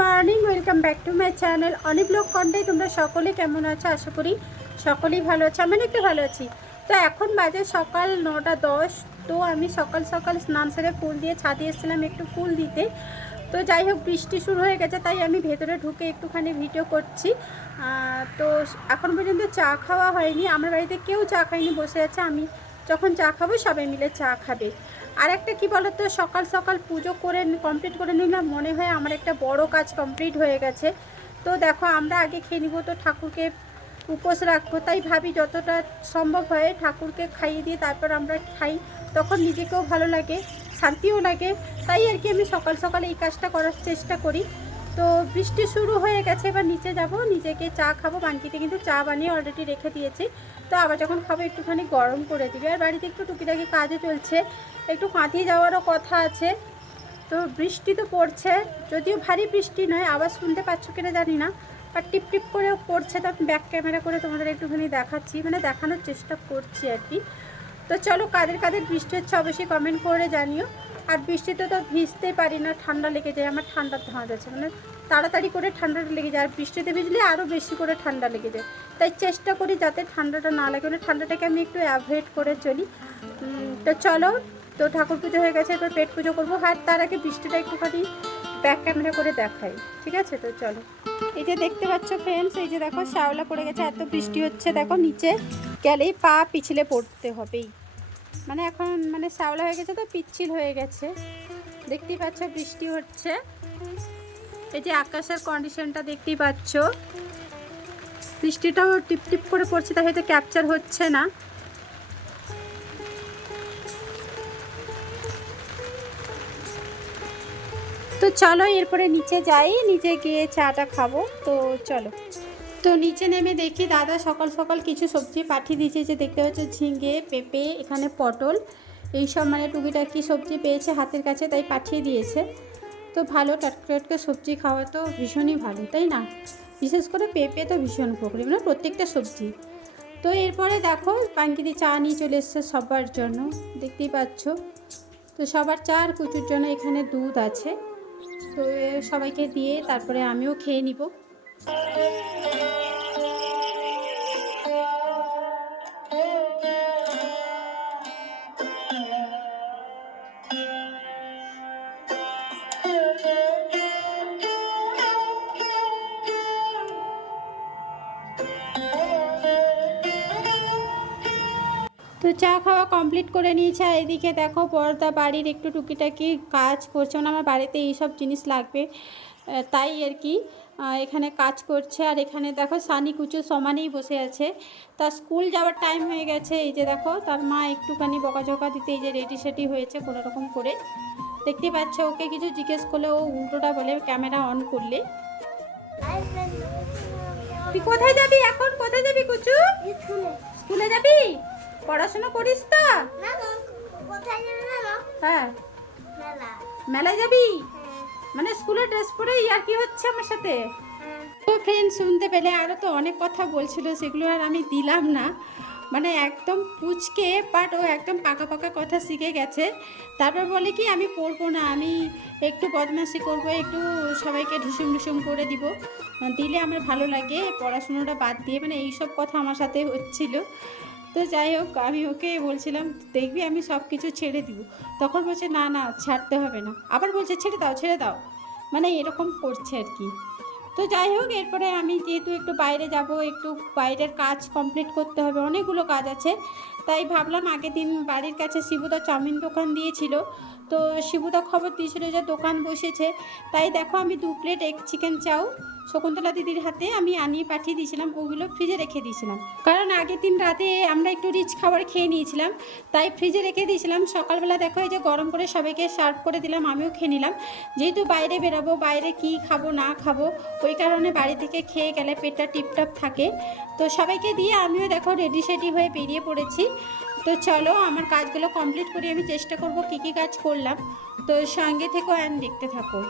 Morning, welcome back to my channel অনেক লোক কন্টে তোমরা সকলে কেমন আছো? আশা করি সকলেই ভালো আছো। আমি একটু ভালো আছি। তো এখন বাজে সকাল নটা দশ। তো আমি সকাল সকাল স্নান সেরে ফুল দিয়ে ছাদে এসেছিলাম একটু ফুল দিতে। তো যাই হোক, বৃষ্টি শুরু হয়ে গেছে, তাই আমি ভেতরে ঢুকে একটুখানি ভিডিও করছি। তো এখন পর্যন্ত চা খাওয়া হয়নি। আমার বাড়িতে কেউ চা খায়নি, বসে আছে। আমি যখন চা খাব, সবাই মিলে চা খাবে। আর একটা কি বলতো, সকাল সকাল পুজো করে কমপ্লিট করে নিলাম মনে হয় আমার একটা বড় কাজ কমপ্লিট হয়ে গেছে। তো দেখো, আমরা আগে খেয়ে নিব, তো ঠাকুরকে উপোস রাখব। তাই ভাবি যতটা সম্ভব হয় ঠাকুরকে খাইয়ে দিয়ে তারপর আমরা খাই। তখন নিজেকেও ভালো লাগে, শান্তিও লাগে। তাই আর কি আমি সকাল সকাল এই কাজটা করার চেষ্টা করি। তো বৃষ্টি শুরু হয়ে গেছে, এবার নিচে যাব। নিজেকে চা খাব বাঙ্কিতে কিন্তু চা বানিয়ে অলরেডি রেখে দিয়েছি। তো আবার যখন খাব, একটুখানি গরম করে দিবি। আর বাড়িতে একটু টুকিটাকি কাজে চলছে। একটু কাঁথি যাওয়ারও কথা আছে। তো বৃষ্টি তো পড়ছে, যদিও ভারী বৃষ্টি নয় আবার শুনতে পাচ্ছ কিনা জানি না। আর টিপ টিপ করেও পড়ছে, তো ব্যাক ক্যামেরা করে তোমাদের একটুখানি দেখাচ্ছি। মানে দেখানোর চেষ্টা করছি আর কি। তো চলো, কাদের কাদের বৃষ্টি হচ্ছে অবশ্যই কমেন্ট করে জানিও। আর বৃষ্টিতে তো ভিজতে পারি না, ঠান্ডা লেগে যায়, আমার ঠান্ডার ধাঁচ আছে। মানে তাড়াতাড়ি করে ঠান্ডাটা লেগে যায়, আর বৃষ্টিতে ভিজলে আরও বেশি করে ঠান্ডা লেগে যায়। তাই চেষ্টা করি যাতে ঠান্ডাটা না লাগে মানে ঠান্ডাটাকে আমি একটু অ্যাভয়েড করে চলি। তো চলো, তো ঠাকুর পুজো হয়ে গেছে এরপর পেট পুজো করব। আর তার আগে বৃষ্টিটা একটুখানি ব্যাক ক্যামেরা করে দেখাই, ঠিক আছে? তো চলো। এই যে দেখতে পাচ্ছ ফ্রেন্ডস এই যে দেখো, শ্যাওলা পড়ে গেছে, এত বৃষ্টি হচ্ছে। দেখো, নিচে গেলেই পা পিছলে পড়তে হবেই। মানে এখন মানে শ্যাওলা হয়ে গেছে তো, পিচ্ছিল হয়ে গেছে। দেখতেই পাচ্ছ, বৃষ্টি হচ্ছে। এই যে আকাশের কন্ডিশনটা দেখতেই পাচ্ছ। বৃষ্টিটাও টিপ টিপ করে পড়ছে, তাই হয়তো ক্যাপচার হচ্ছে না। তো চলো, এরপরে নিচে যাই, নিচে গিয়ে চাটা খাব। তো চলো। তো নিচে নেমে দেখি দাদা সকাল সকাল কিছু সবজি পাঠিয়ে দিয়েছে। যে দেখতে পাচ্ছ, ঝিঙে, পেঁপে, এখানে পটল, এইসব মানে টুকিটাকি সবজি পেয়েছে হাতের কাছে, তাই পাঠিয়ে দিয়েছে। তো ভালো, টাটকা টাটকা সবজি খাওয়া তো ভীষণই ভালো, তাই না? বিশেষ করে পেঁপে তো ভীষণ উপকারী মানে প্রত্যেকটা সবজি। তো এরপরে দেখো, পাঙ্কিদি চা নিয়ে চলে এসছে সবার জন্য, দেখতেই পাচ্ছ। তো সবার চা আর কুচুর জন্য এখানে দুধ আছে। তো সবাইকে দিয়ে তারপরে আমিও খেয়ে নিব। তো চা খাওয়া কমপ্লিট করে নিয়েছে আর এদিকে দেখো পর্দা বাড়ির একটু টুকিটাকি কাজ করছে মানে আমার বাড়িতে এইসব জিনিস লাগবে তাই আর কি এখানে কাজ করছে আর এখানে দেখো সানি কুচু সমানেই বসে আছে তার স্কুল যাওয়ার টাইম হয়ে গেছে এই যে দেখো তার মা একটুখানি বকাঝকা দিতে এই যে রেডি সেডি হয়েছে কোনো রকম করে দেখতে পাচ্ছ ওকে কিছু জিজ্ঞেস করলে ও উল্টোটা বলে ক্যামেরা অন করলে। তুই কোথায় যাবি এখন? কোথায় যাবি কুচু? স্কুলে যাবি? পড়াশোনা করিস তো? হ্যাঁ। মেলায় যাবি? মানে স্কুলে ড্রেস পরে ইয়ার কি হচ্ছে আমার সাথে? তো ফ্রেন্ড শুনতে পেলে আরও তো অনেক কথা বলছিল সেগুলো আর আমি দিলাম না। মানে একদম পুচকে বাট ও একদম পাকা পাকা কথা শিখে গেছে। তারপর বলে কি আমি পড়ব না আমি একটু বদমাশি করব একটু সবাইকে ঢুসুম ঢুসুম করে দিব। দিলে আমার ভালো লাগে পড়াশুনোটা বাদ দিয়ে মানে এইসব কথা আমার সাথে হচ্ছিল। তো যাই হোক, আমি ওকে বলছিলাম, দেখবি আমি সব কিছু ছেড়ে দিব। তখন বলছে, না না, ছাড়তে হবে না। আবার বলছে, ছেড়ে দাও ছেড়ে দাও। মানে এরকম করছে আর কি। তো যাই হোক, এরপরে আমি যেহেতু একটু বাইরে যাব, একটু বাইরের কাজ কমপ্লিট করতে হবে, অনেকগুলো কাজ আছে। তাই ভাবলাম আগের দিন বাড়ির কাছে শিবুদা চাউমিন দোকান দিয়েছিল। তো শিবুদা খবর দিয়েছিল যে দোকান বসেছে। তাই দেখো আমি দু প্লেট এগ চিকেন চাও, শকুন্তলা দিদির হাতে আমি আনিয়ে পাঠিয়ে দিয়েছিলাম, ওগুলো ফ্রিজে রেখে দিয়েছিলাম। কারণ আগের দিন রাতে আমরা একটু রিচ খাবার খেয়ে নিয়েছিলাম, তাই ফ্রিজে রেখে দিয়েছিলাম। সকালবেলা দেখো এই যে গরম করে সবাইকে সার্ভ করে দিলাম, আমিও খেয়ে নিলাম। যেহেতু বাইরে বেরাবো, বাইরে কি খাব, না খাব, ওই কারণে বাড়ি থেকে খেয়ে গেলে পেটটা টিপটাপ থাকে। তো সবাইকে দিয়ে আমিও দেখো রেডি সেডি হয়ে বেরিয়ে পড়েছি। তো চলো আমার কাজগুলো কমপ্লিট করে, আমি চেষ্টা করব কী কী কাজ করলাম। তো সঙ্গে থেকেও অ্যান দেখতে থাকো।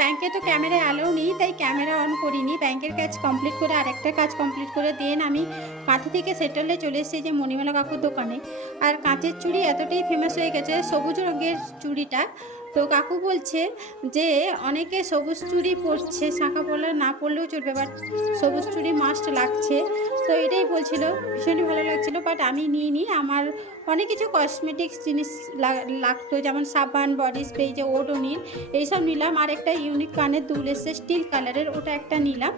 ব্যাংকে তো ক্যামেরা আলো নেই, তাই ক্যামেরা অন করিনি। ব্যাংকের কাজ কমপ্লিট করে আরেকটা কাজ কমপ্লিট করে দেন আমি। কাঁথি থেকে সেটেলে চলে এসেছি যে মণিমালা কাকুর দোকানে। আর কাঁচের চুড়ি এতটাই ফেমাস হয়ে গেছে, সবুজ রঙের চুড়িটা। তো কাকু বলছে যে অনেকে সবুজ চুড়ি পরছে, শাঁখা পরলে না পরলেও চলবে বাট সবুজ চুড়ি মাস্ট লাগছে। তো এটাই বলছিল, ভীষণই ভালো লাগছিল বাট আমি নিই আমার অনেক কিছু কসমেটিক্স জিনিস লাগতো, যেমন সাবান বডি স্প্রে যে ওডোনিল এইসব নিলাম। আর একটা ইউনিক কানের দুল এসছে স্টিল কালারের ওটা একটা নিলাম।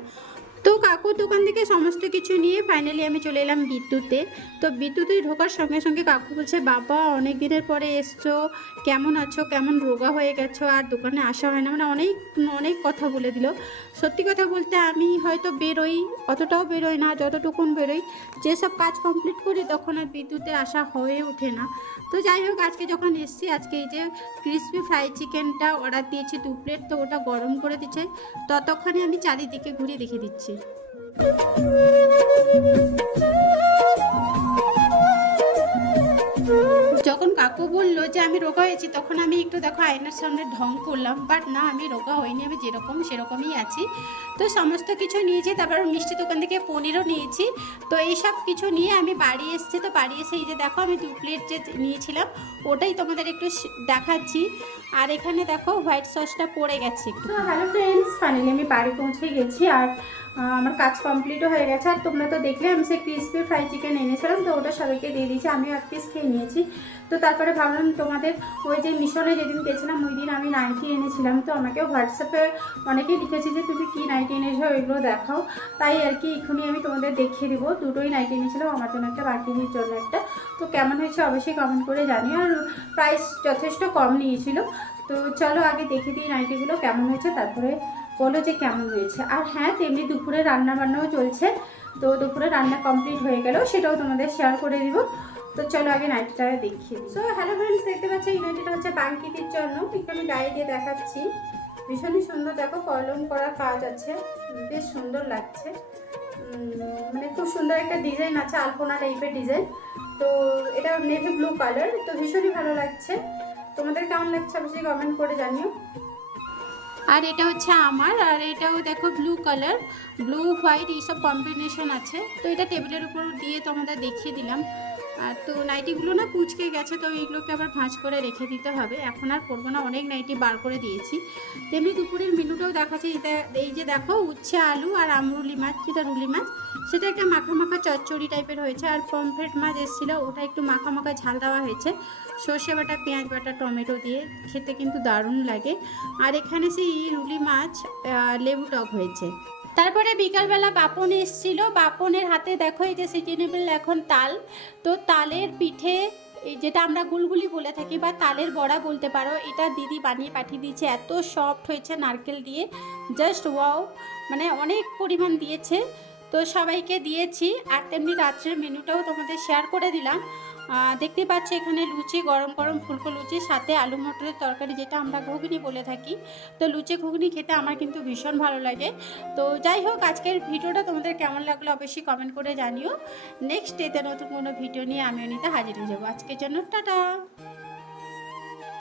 তো কাকুর দোকান থেকে সমস্ত কিছু নিয়ে ফাইনালি আমি চলে এলাম বিদ্যুতে। তো বিদ্যুতে ঢোকার সঙ্গে সঙ্গে কাকু বলছে, বাবা অনেক দিনের পরে এসছো কেমন আছো? কেমন রোগা হয়ে গেছো? আর দোকানে আসা হয় না। মানে অনেক অনেক কথা বলে দিল। সত্যি কথা বলতে আমি হয়তো বেরোই, অতটাও বেরোই না, যতটুকুন বেরোই। যেসব কাজ কমপ্লিট করি, তখন আর বিদ্যুতে আসা হয়ে ওঠে না। তো যাই হোক, আজকে যখন এসছি, আজকে এই যে ক্রিসপি ফ্রাই চিকেনটা অর্ডার দিয়েছি, দু প্লেট তো ওটা গরম করে দিচ্ছে। ততক্ষণে আমি চারিদিকে ঘুরিয়ে দেখে দিচ্ছি। যখন কাকু বলল যে আমি রোগা হয়েছি, তখন আমি একটু দেখো আয়নার সামনে ঢং করলাম বাট না, আমি রোগা হইনি, আমি যেরকম সেরকমই আছি। তো সমস্ত কিছু নিয়েছি, তারপর মিষ্টি দোকান থেকে পনিরও নিয়েছি। তো এই সব কিছু নিয়ে আমি বাড়ি এসেছি, তো বাড়ি এসে এই যে দেখো আমি দু প্লেট যে নিয়েছিলাম, ওটাই তোমাদের একটু দেখাচ্ছি। আর এখানে দেখো হোয়াইট সসটা পড়ে গেছে একটু। হ্যালো ফ্রেন্ডস ফাইনালি আমি বাড়ি পৌঁছে গেছি। আর আমার কাজ কমপ্লিটও হয়ে গেছে। আর তোমরা তো দেখলে, আমি সে ক্রিসপি ফ্রাই চিকেন এনেছিলাম, তো ওটা সবাইকে দিয়ে দিয়েছি। আমি এক পিস খেয়ে নিয়েছি। তো তারপরে ভাবলাম তোমাদের ওই যে মিশনে যেদিন গেছিলাম, ওই দিন আমি নাইটি এনেছিলাম। তো আমাকে হোয়াটসঅ্যাপে অনেকেই লিখেছি যে, তুমি কী নাইটি এনেছো? ওইগুলো দেখাও। তাই আর কি এক্ষুনি আমি তোমাদের দেখিয়ে দিব। দুটোই নাইটি এনেছিলাম আমার জন্য একটা বাকিদের জন্য একটা। তো কেমন হয়েছে অবশ্যই কমেন্ট করে জানিও। আর প্রাইস যথেষ্ট কম নিয়েছিল। তো চলো আগে দেখে দিই নাইটিগুলো কেমন হয়েছে, তারপরে বলো যে কেমন হয়েছে। আর হ্যাঁ তেমনি দুপুরে রান্না বান্নাও চলছে। তো দুপুরে রান্না কমপ্লিট হয়ে গেলেও সেটাও তোমাদের শেয়ার করে দিব। তো চলো আগে নাইটিটা দিই। সো হ্যালো ফ্রেন্ডস দেখতে পাচ্ছি এই নাইটিটা হচ্ছে বাঙ্কিতির জন্য একটু আমি গায়ে দিয়ে দেখাচ্ছি। ভীষণই সুন্দর। দেখো, কলম করা কাজ আছে। বেশ সুন্দর লাগছে। মানে খুব সুন্দর একটা ডিজাইন আছে, আলপনা টাইপের ডিজাইন তো এটা নেভি ব্লু কালার তো ভীষণই ভালো লাগছে। তোমাদের কেমন লাগছে অবশ্যই কমেন্ট করে জানিও। আর এটা হচ্ছে আমার, আর এটাও দেখো ব্লু কালার ব্লু হোয়াইট এইসব কম্বিনেশন আছে। তো এটা টেবিলের উপর দিয়ে তোমাদের দেখিয়ে দিলাম। আর তো নাইটিগুলো না কুচকে গেছে, তো এইগুলোকে আবার ভাঁজ করে রেখে দিতে হবে। এখন আর করব না, অনেক নাইটি বার করে দিয়েছি। তেমনি দুপুরের মেনুটাও দেখাচ্ছে এটা এই যে দেখো, উচ্ছে আলু আর আমরুলি মাছ যেটা রুলি মাছ। সেটা একটা মাখা মাখা চচ্চড়ি টাইপের হয়েছে, আর পমফ্রেট মাছ এসেছিল, ওটা একটু মাখা মাখা ঝাল দেওয়া হয়েছে। সর্ষে বাটা, পেঁয়াজ বাটা, টমেটো দিয়ে খেতে কিন্তু দারুণ লাগে। আর এখানে সেই রুলি মাছ লেবু টক হয়েছে। তারপরে বিকালবেলা বাপন এসেছিল। বাপনের হাতে দেখো এই যে সিটিনেবল এখন তাল। তো তালের পিঠে যেটা আমরা গুলগুলি বলে থাকি বা তালের বড়া বলতে পারো, এটা দিদি বানিয়ে পাঠিয়ে দিয়েছে। এত সফট হয়েছে নারকেল দিয়ে। জাস্ট ওয়াও মানে অনেক পরিমাণ দিয়েছে। তো সবাইকে দিয়েছি। আর তেমনি রাত্রের মেনুটাও তোমাদের শেয়ার করে দিলাম। দেখতে পাচ্ছি এখানে লুচি, গরম গরম ফুলকো লুচি, সাথে আলু মটরের তরকারি, যেটা আমরা ঘুগনি বলে থাকি। তো লুচি, ঘুগনি খেতে আমার কিন্তু ভীষণ ভালো লাগে। তো যাই হোক, আজকের ভিডিওটা তোমাদের কেমন লাগল অবশ্যই কমেন্ট করে জানিও। নেক্সট ডেতে নতুন কোনো ভিডিও নিয়ে আমি অনিতা হাজির হয়ে যাব। আজকের জন্য টাটা।